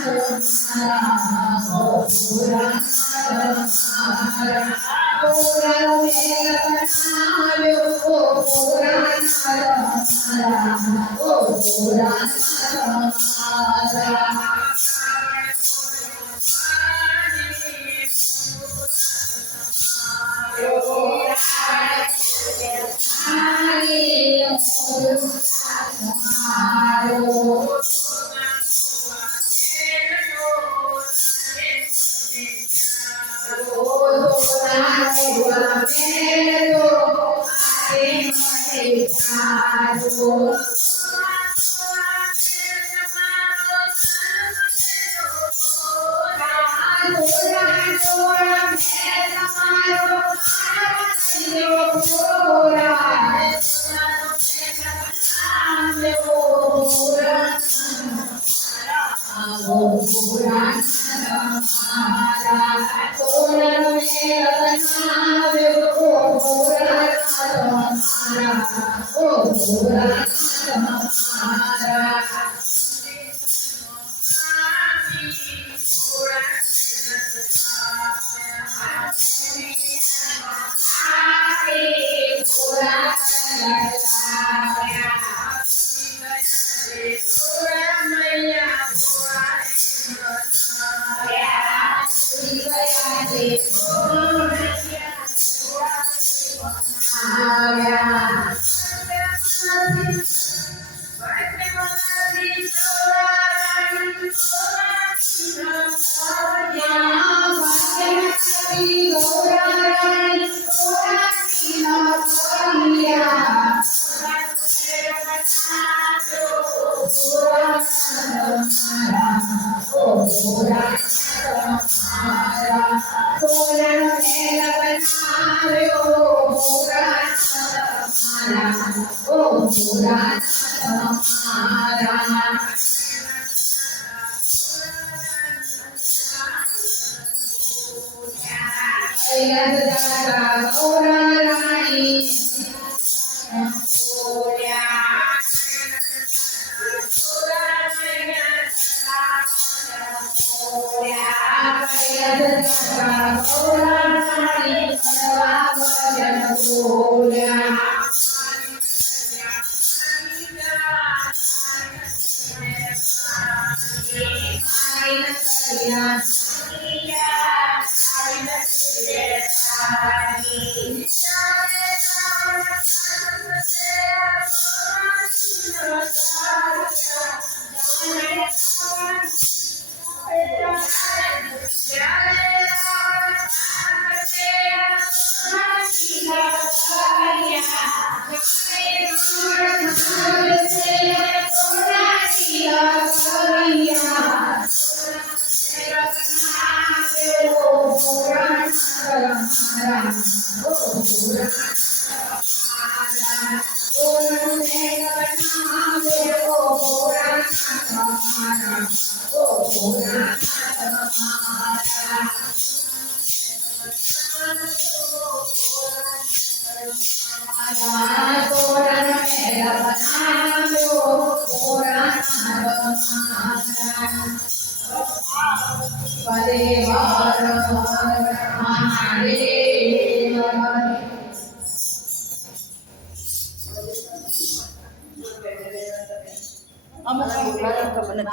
Hallelujah. amor. Oh. তোরা ছাড়া তোরা ছাড়া ও তোরা ছাড়া Obrigada, Dara. Yeah. Oh, Vamos a jugar a la